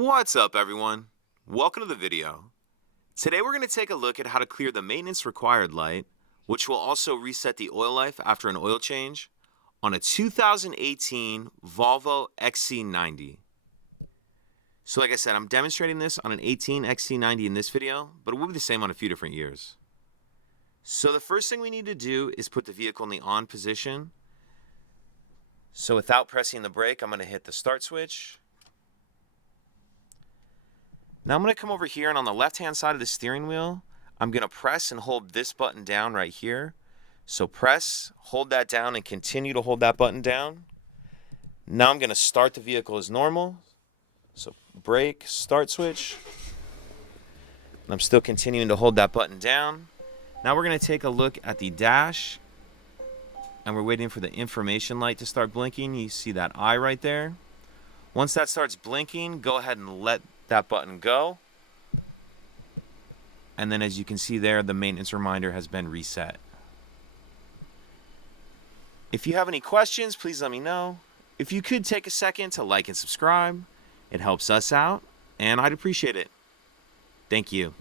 What's up, everyone? Welcome to the video. Today we're going to take a look at how to clear the maintenance required light, which will also reset the oil life after an oil change, on a 2018 Volvo XC90. So like I said, I'm demonstrating this on an 18 XC90 in this video, but it will be the same on a few different years. So the first thing we need to do is put the vehicle in the on position. So without pressing the brake, I'm going to hit the start switch. Now I'm going to come over here, and on the left-hand side of the steering wheel, I'm going to press and hold this button down right here. So press, hold that down, and continue to hold that button down. Now I'm going to start the vehicle as normal. So brake, start switch. And I'm still continuing to hold that button down. Now we're going to take a look at the dash, and we're waiting for the information light to start blinking. You see that eye right there. Once that starts blinking, go ahead and let that button go, and then as you can see there, the maintenance reminder has been reset. If you have any questions, please let me know. If you could take a second to like and subscribe, it helps us out and I'd appreciate it. Thank you.